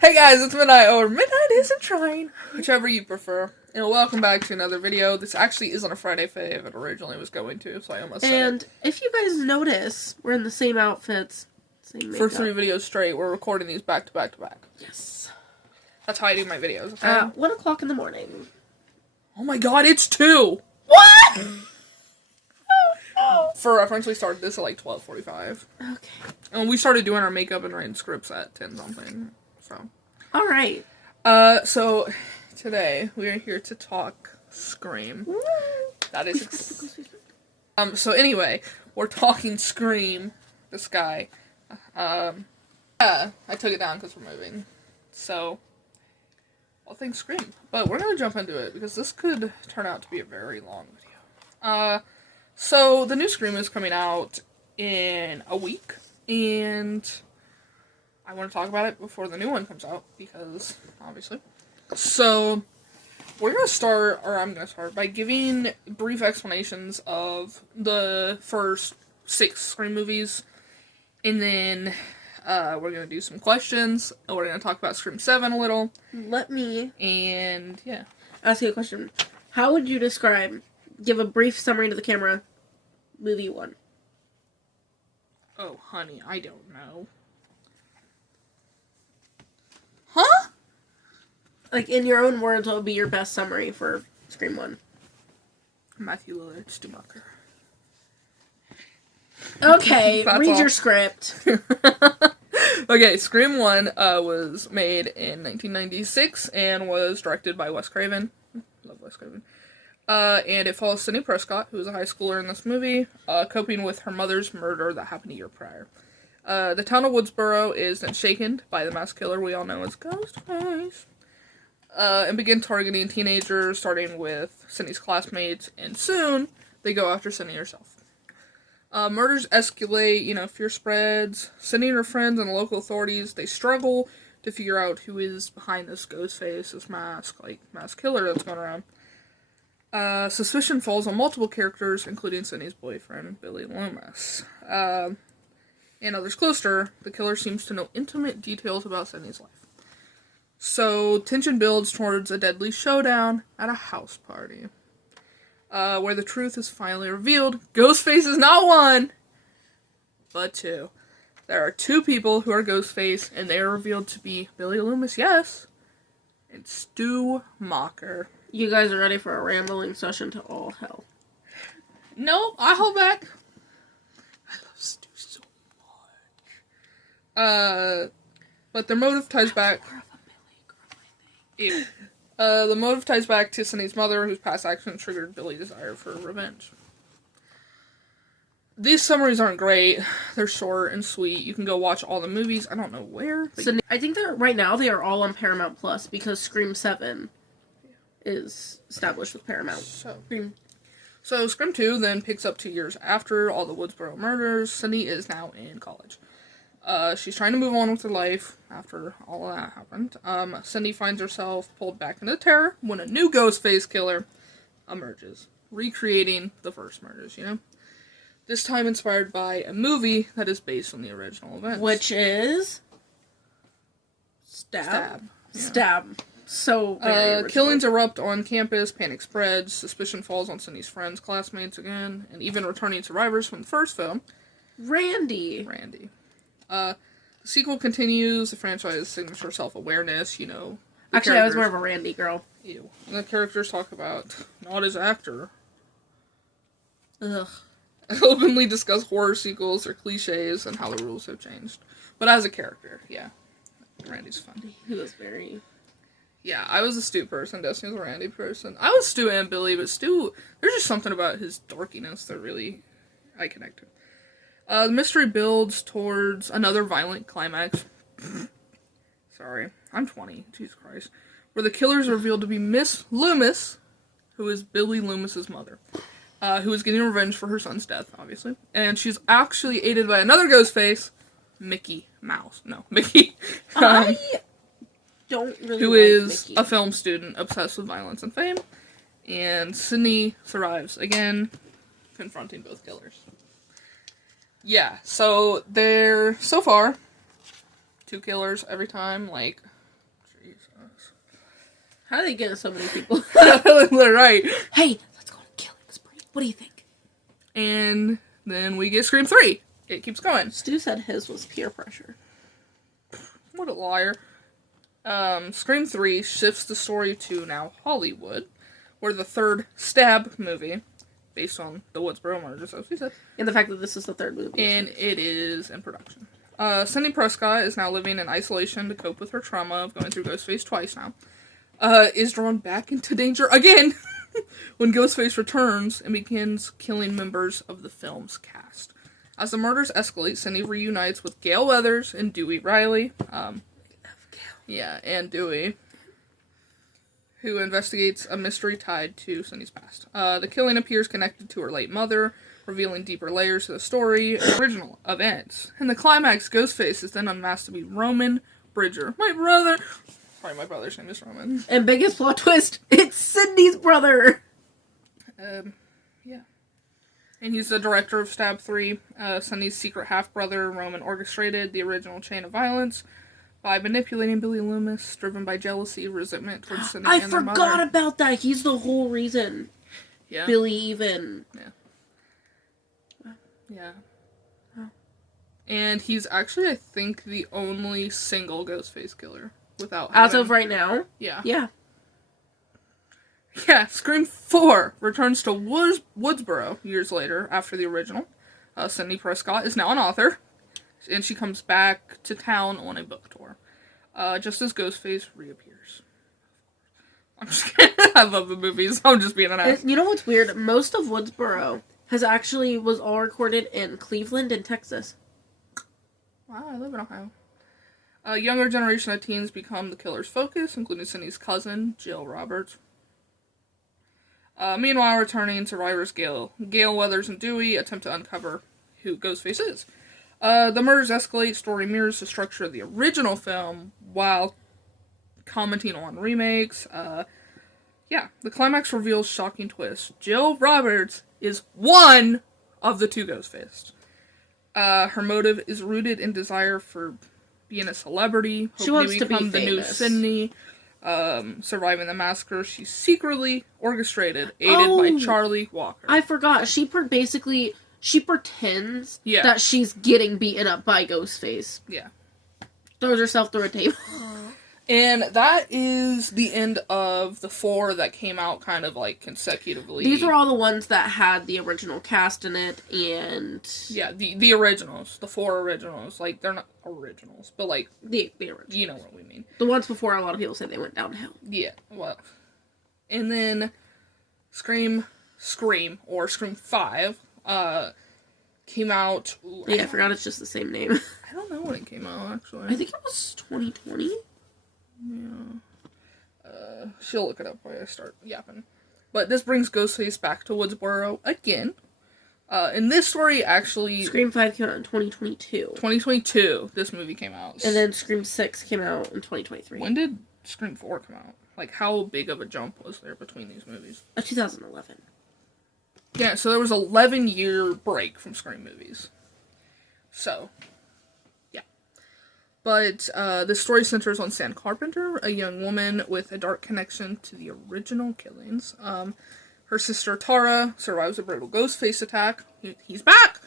Hey guys, it's Midnight or Midnightisnttrying, whichever you prefer. And welcome back to another video. This actually isn't a Friday Fave it originally was going to, so I almost said And if you guys notice, we're in the same outfits, same makeup. For 3 videos straight, we're recording these back to back to back. Yes. That's how I do my videos, okay? At 1 o'clock in the morning. Oh my god, it's 2! What?! For reference, we started this at like 12:45. Okay. And we started doing our makeup and writing scripts at 10 something, so. Alright. So, today, we are here to talk Scream. Woo. That is so anyway, we're talking Scream, this guy. Yeah, I took it down because we're moving. So, all things Scream. But we're gonna jump into it because this could turn out to be a very long video. So the new Scream is coming out in a week, and I want to talk about it before the new one comes out, because, obviously. So, we're going to start, or I'm going to start, by giving brief explanations of the first 6 Scream movies, and then we're going to do some questions, and we're going to talk about Scream 7 a little. Let me and, yeah. ask you a question. How would you give a brief summary to the camera, movie 1? Oh, honey, I don't know. Huh? Like, in your own words, what would be your best summary for Scream 1? Matthew Lillard, Stumacher. Okay, read all. your script. Okay, Scream 1 was made in 1996 and was directed by Wes Craven. Love Wes Craven. And it follows Sidney Prescott, who is a high schooler in this movie, coping with her mother's murder that happened a year prior. The town of Woodsboro is then shaken by the mass killer we all know as Ghostface, and begin targeting teenagers, starting with Sidney's classmates, and soon they go after Sidney herself. Murders escalate, fear spreads. Sidney and her friends and local authorities, they struggle to figure out who is behind this Ghostface, this mass killer that's going around. Suspicion falls on multiple characters, including Sidney's boyfriend, Billy Loomis. And others close to her, the killer seems to know intimate details about Sidney's life. So, tension builds towards a deadly showdown at a house party. Where the truth is finally revealed. Ghostface is not 1, but 2. There are 2 people who are Ghostface, and they are revealed to be Billy Loomis, yes, and Stu Macher. You guys are ready for a rambling session to all hell. No, I hold back. I love Stu so much. But their motive ties back. Ew. The motive ties back to Sidney's mother, whose past actions triggered Billy's desire for revenge. These summaries aren't great. They're short and sweet. You can go watch all the movies. I don't know where. So I think that right now they are all on Paramount Plus because Scream 7 is established with Paramount. So Scream 2 then picks up 2 years after all the Woodsboro murders. Sidney is now in college. She's trying to move on with her life after all of that happened. Sidney finds herself pulled back into terror when a new Ghostface killer emerges, recreating the first murders, This time inspired by a movie that is based on the original events. Which is Stab. Stab. So very original. Killings erupt on campus, panic spreads, suspicion falls on Sidney's friends, classmates again, and even returning survivors from the first film. Randy. The sequel continues the franchise's signature self-awareness, Actually, I was more of a Randy girl. Ew. And the characters talk about, not as actor. Ugh. Openly discuss horror sequels or cliches and how the rules have changed. But as a character, yeah. Randy's fun. He was very... Yeah, I was a Stu person. Destiny was a Randy person. I was Stu and Billy, but Stu, there's just something about his dorkiness that really I connect to. The mystery builds towards another violent climax. Sorry, I'm 20. Jesus Christ. Where the killer is revealed to be Miss Loomis, who is Billy Loomis's mother, who is getting revenge for her son's death, obviously. And she's actually aided by another Ghostface, Mickey Mouse. No, Mickey. I don't really who like is Mickey. A film student obsessed with violence and fame. And Sidney survives again, confronting both killers. Yeah, so so far, 2 killers every time, Jesus. How are they getting so many people? They're right. Hey, let's go on a killing spree. What do you think? And then we get Scream 3. It keeps going. Stu said his was peer pressure. What a liar. Scream 3 shifts the story to now Hollywood, where the third Stab movie, based on the Woodsboro murders, as we said. And the fact that this is the third movie. And it is in production. Cindy Prescott is now living in isolation to cope with her trauma of going through Ghostface twice now. Is drawn back into danger again when Ghostface returns and begins killing members of the film's cast. As the murders escalate, Cindy reunites with Gale Weathers and Dewey Riley. Yeah, and Dewey, who investigates a mystery tied to Cindy's past. The killing appears connected to her late mother, revealing deeper layers to the story and original events. In the climax, Ghostface is then unmasked to be Roman Bridger, my brother. Sorry, my brother's name is Roman. And biggest plot twist, it's Cindy's brother! Yeah. And he's the director of Stab 3. Cindy's secret half-brother, Roman, orchestrated the original chain of violence by manipulating Billy Loomis, driven by jealousy, resentment towards Cindy and their mother. I forgot about that! He's the whole reason. Yeah. Billy even... Yeah. And he's actually, I think, the only single Ghostface killer. Without As of right now? Yeah. Yeah. Yeah, Scream 4 returns to Woodsboro years later after the original. Cindy Prescott is now an author, and she comes back to town on a book tour, just as Ghostface reappears. I'm just kidding. I love the movies. I'm just being an ass. You know what's weird? Most of Woodsboro was all recorded in Cleveland and Texas. Wow, I live in Ohio. A younger generation of teens become the killer's focus, including Cindy's cousin, Jill Roberts. Meanwhile, returning survivors Gale Weathers, and Dewey attempt to uncover who Ghostface is. The murders escalate, story mirrors the structure of the original film, while commenting on remakes. The climax reveals shocking twists. Jill Roberts is one of the two Ghostfaces. Her motive is rooted in desire for being a celebrity, she wants to become the new Sydney, surviving the massacre she secretly orchestrated, aided by Charlie Walker. I forgot. She pretends that she's getting beaten up by Ghostface. Yeah. Throws herself through a table. And that is the end of the 4 that came out kind of like consecutively. These are all the ones that had the original cast in it, and... Yeah, the originals. The 4 originals. Like, they're not originals, but like... The originals. You know what we mean. The ones before, a lot of people say they went downhill. Yeah, well... And then Scream, or Scream 5, came out... Ooh, I forgot it's just the same name. I don't know when it came out, actually. I think it was 2020. Yeah. She'll look it up while I start yapping. But this brings Ghostface back to Woodsboro again. And this story actually... Scream 5 came out in 2022. 2022, this movie came out. And then Scream 6 came out in 2023. When did Scream 4 come out? Like, how big of a jump was there between these movies? 2011. Yeah, so there was an 11-year break from Scream movies. So... But the story centers on Sam Carpenter, a young woman with a dark connection to the original killings. Her sister Tara survives a brutal Ghostface attack. He's back!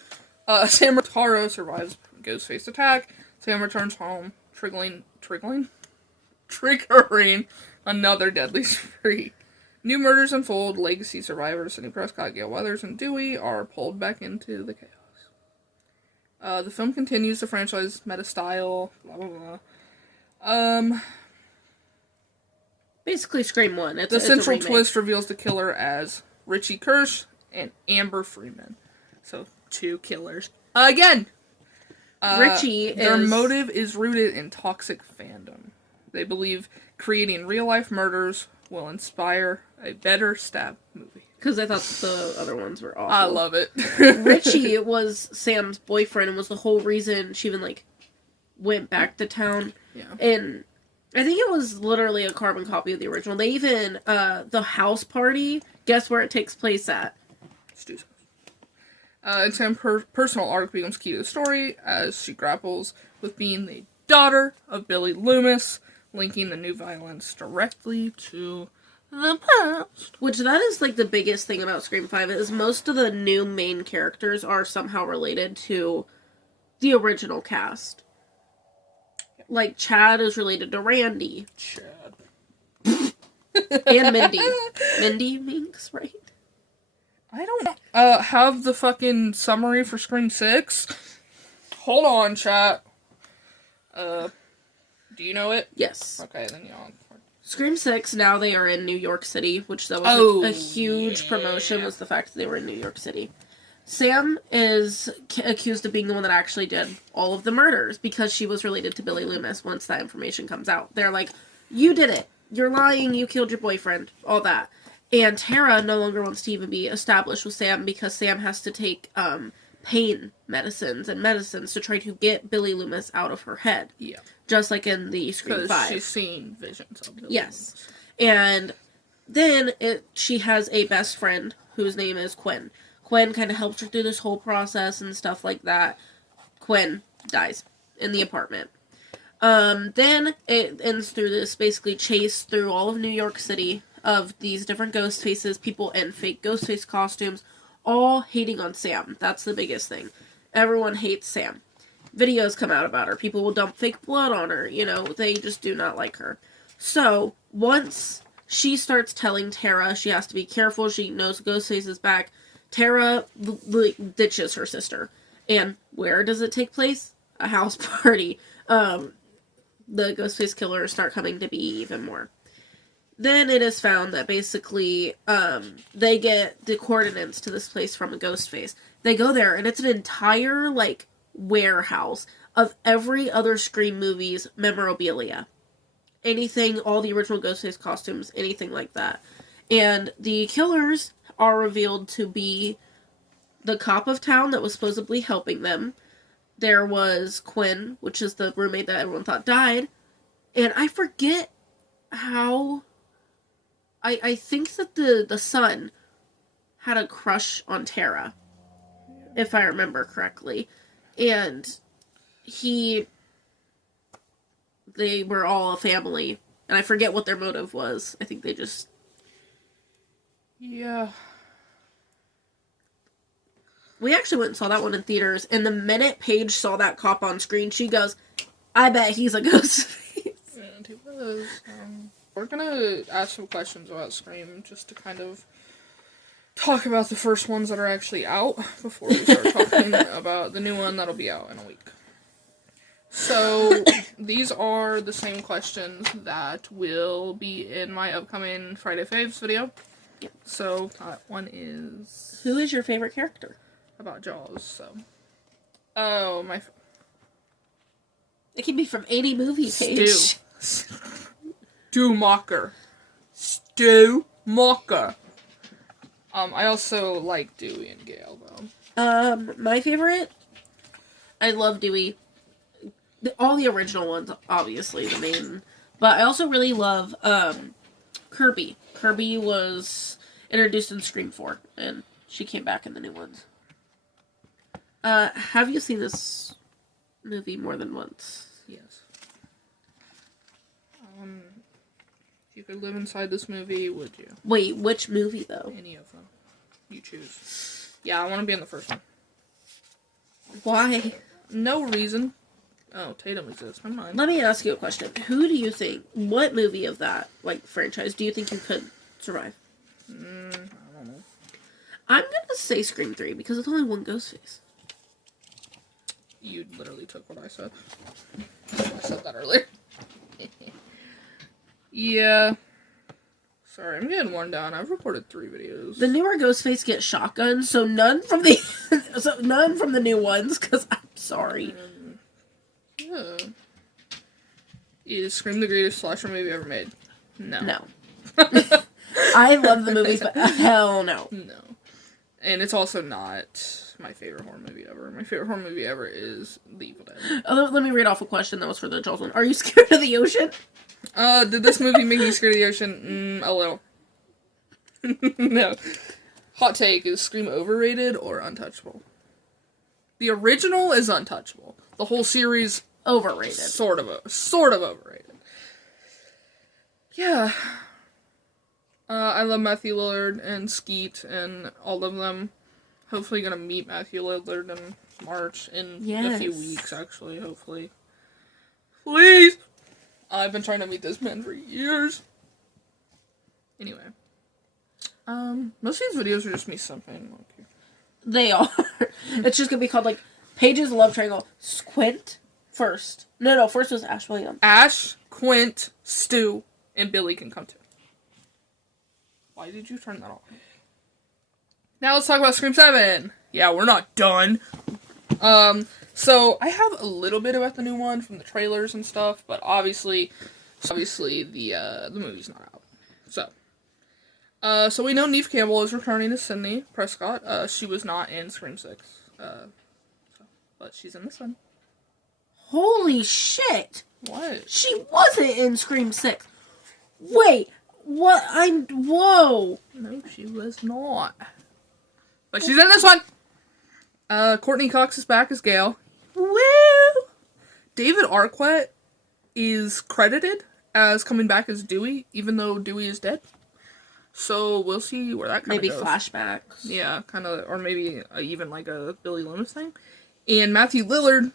Tara survives a Ghostface attack. Sam returns home, triggering another deadly spree. New murders unfold. Legacy survivors Cindy Prescott, Gale Weathers, and Dewey are pulled back into the chaos. The film continues the franchise meta style, blah blah blah. Basically Scream 1. The central twist reveals the killer as Richie Kirsch and Amber Freeman. So, 2 killers. Again! Their motive is rooted in toxic fandom. They believe creating real-life murders will inspire a better Stab movie. Because I thought the other ones were awful. I love it. Richie was Sam's boyfriend and was the whole reason she even, went back to town. Yeah. And I think it was literally a carbon copy of the original. They even, the house party, guess where it takes place at? Stu's house. And Sam's personal arc becomes key to the story as she grapples with being the daughter of Billy Loomis, linking the new violence directly to the past. Which that is like the biggest thing about Scream 5 is most of the new main characters are somehow related to the original cast. Like Chad is related to Randy. Chad. And Mindy. Mindy Minx, right? I don't have the fucking summary for Scream 6. Hold on, chat. Do you know it? Yes. Okay, then y'all. Scream 6, now they are in New York City, which that was a huge promotion, was the fact that they were in New York City. Sam is accused of being the one that actually did all of the murders because she was related to Billy Loomis once that information comes out. They're like, you did it. You're lying. You killed your boyfriend. All that. And Tara no longer wants to even be established with Sam because Sam has to take pain medicines to try to get Billy Loomis out of her head. Yeah. Just like in the Scream 5. Because she's seen visions of Billy Loomis. And then she has a best friend whose name is Quinn. Quinn kind of helps her through this whole process and stuff like that. Quinn dies in the apartment. Then it ends through this basically chase through all of New York City of these different ghost faces, people in fake ghost face costumes, all hating on Sam. That's the biggest thing. Everyone hates Sam. Videos come out about her. People will dump fake blood on her. You know, they just do not like her. So, once she starts telling Tara she has to be careful, she knows Ghostface is back, Tara ditches her sister. And where does it take place? A house party. The Ghostface killers start coming to be even more. Then it is found that basically they get the coordinates to this place from a Ghostface. They go there, and it's an entire, like, warehouse of every other Scream movie's memorabilia. Anything, all the original Ghostface costumes, anything like that. And the killers are revealed to be the cop of town that was supposedly helping them. There was Quinn, which is the roommate that everyone thought died. And I forget how... I think that the son had a crush on Tara, if I remember correctly. And they were all a family. And I forget what their motive was. I think they just... Yeah. We actually went and saw that one in theaters, and the minute Paige saw that cop on screen, she goes, I bet he's a ghost. And he was. We're gonna ask some questions about Scream, just to kind of talk about the first ones that are actually out, before we start talking about the new one that'll be out in a week. So, these are the same questions that will be in my upcoming Friday Faves video. Yep. So, that one is... Who is your favorite character? About Jaws, so... Oh, my... It can be from any movie, Paige. Stu Mocker. Stu Mocker. I also like Dewey and Gale, though. My favorite? I love Dewey. All the original ones, obviously, the main. But I also really love, Kirby. Kirby was introduced in Scream 4, and she came back in the new ones. Have you seen this movie more than once? Yes. If you could live inside this movie, would you? Wait, which movie, though? Any of them. You choose. Yeah, I want to be in the first one. Why? No reason. Oh, Tatum exists. Never mind. Let me ask you a question. Who do you think, what movie of that, like, franchise, do you think you could survive? I don't know. I'm gonna say Scream 3, because it's only one Ghostface. You literally took what I said. I said that earlier. Yeah. Sorry, I'm getting worn down. I've recorded 3 videos. The newer Ghostface gets shotguns, so none from the new ones, because I'm sorry. Yeah. Is Scream the greatest slasher movie ever made? No. No. I love the movies, but hell no. No. And it's also not my favorite horror movie ever. My favorite horror movie ever is The Evil Dead. Let me read off a question that was for the Jaws one. Are you scared of the ocean? Did this movie make me scared of the ocean? A little. No. Hot take, is Scream overrated or untouchable? The original is untouchable. The whole series... Overrated. Sort of overrated. Yeah. I love Mathew Lillard and Skeet and all of them. Hopefully gonna meet Mathew Lillard in March in a few weeks, actually, hopefully. Please! I've been trying to meet this man for years. Anyway. Most of these videos are just me simping. They are. It's just gonna be called, like, Paige's Love Triangle. Squint first. No, first was Ash Williams. Ash, Quint, Stu, and Billy can come too. Why did you turn that off? Now let's talk about Scream 7. Yeah, we're not done. So I have a little bit about the new one from the trailers and stuff, but obviously the movie's not out. So we know Neve Campbell is returning as Sidney Prescott. She was not in Scream 6, but she's in this one. Holy shit! What? She wasn't in Scream 6. Wait, what? Whoa! No, she was not. But she's in this one! Courtney Cox is back as Gail. Woo! David Arquette is credited as coming back as Dewey, even though Dewey is dead. So we'll see where that kind of goes. Maybe flashbacks. Yeah, kind of, or maybe even like a Billy Loomis thing. And Mathew Lillard,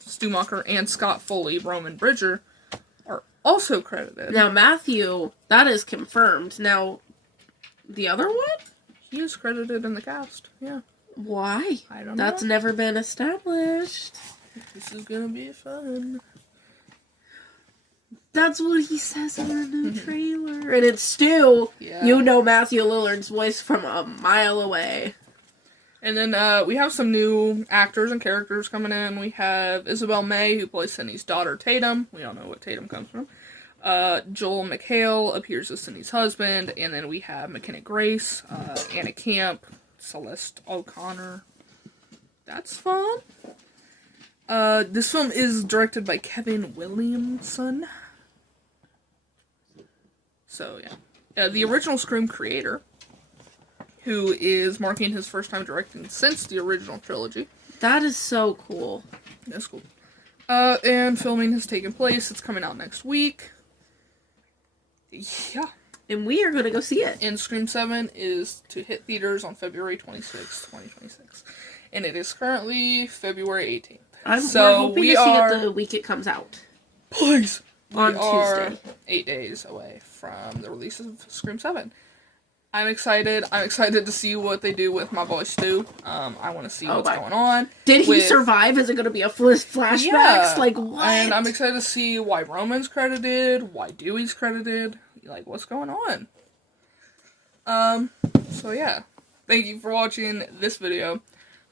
Stu Macher, and Scott Foley, Roman Bridger, are also credited. Now, Matthew, that is confirmed. Now, the other one? He is credited in the cast, yeah. Why? I don't know. That's never been established. This is gonna be fun. That's what he says in the new trailer. And it's Stu. Yeah. You know Matthew Lillard's voice from a mile away. And then we have some new actors and characters coming in. We have Isabel May, who plays Sidney's daughter, Tatum. We don't know what Tatum comes from. Joel McHale appears as Sidney's husband. And then we have McKenna Grace, Anna Camp, Celeste O'Connor. That's fun. This film is directed by Kevin Williamson. So, yeah. The original Scream creator, who is marking his first time directing since the original trilogy. That is so cool. That's cool. And filming has taken place. It's coming out next week. Yeah. And we are going to go see it. And Scream 7 is to hit theaters on February 26th, 2026. And it is currently February 18th. We're hoping to see it the week it comes out. Please! On We are Tuesday. 8 days away from the release of Scream 7. I'm excited. I'm excited to see what they do with my boy Stu. I want to see what's going on. Did he survive? Is it going to be a flashbacks? Yeah. Like, what? And I'm excited to see why Roman's credited, why Dewey's credited, like, what's going on. So yeah. Thank you for watching this video.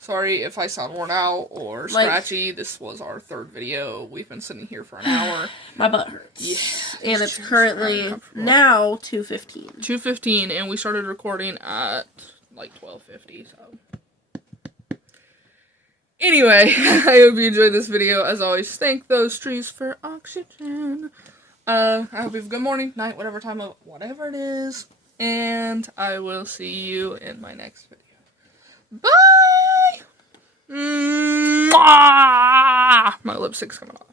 Sorry if I sound worn out or scratchy. This was our third video. We've been sitting here for an hour. My butt hurts. Yeah. And it's currently now 2:15. 2:15, and we started recording at like 12:50, so. Anyway, I hope you enjoyed this video. As always, thank those trees for oxygen. I hope you have a good morning, night, whatever time of whatever it is. And I will see you in my next video. Bye! Mwah! My lipstick's coming off.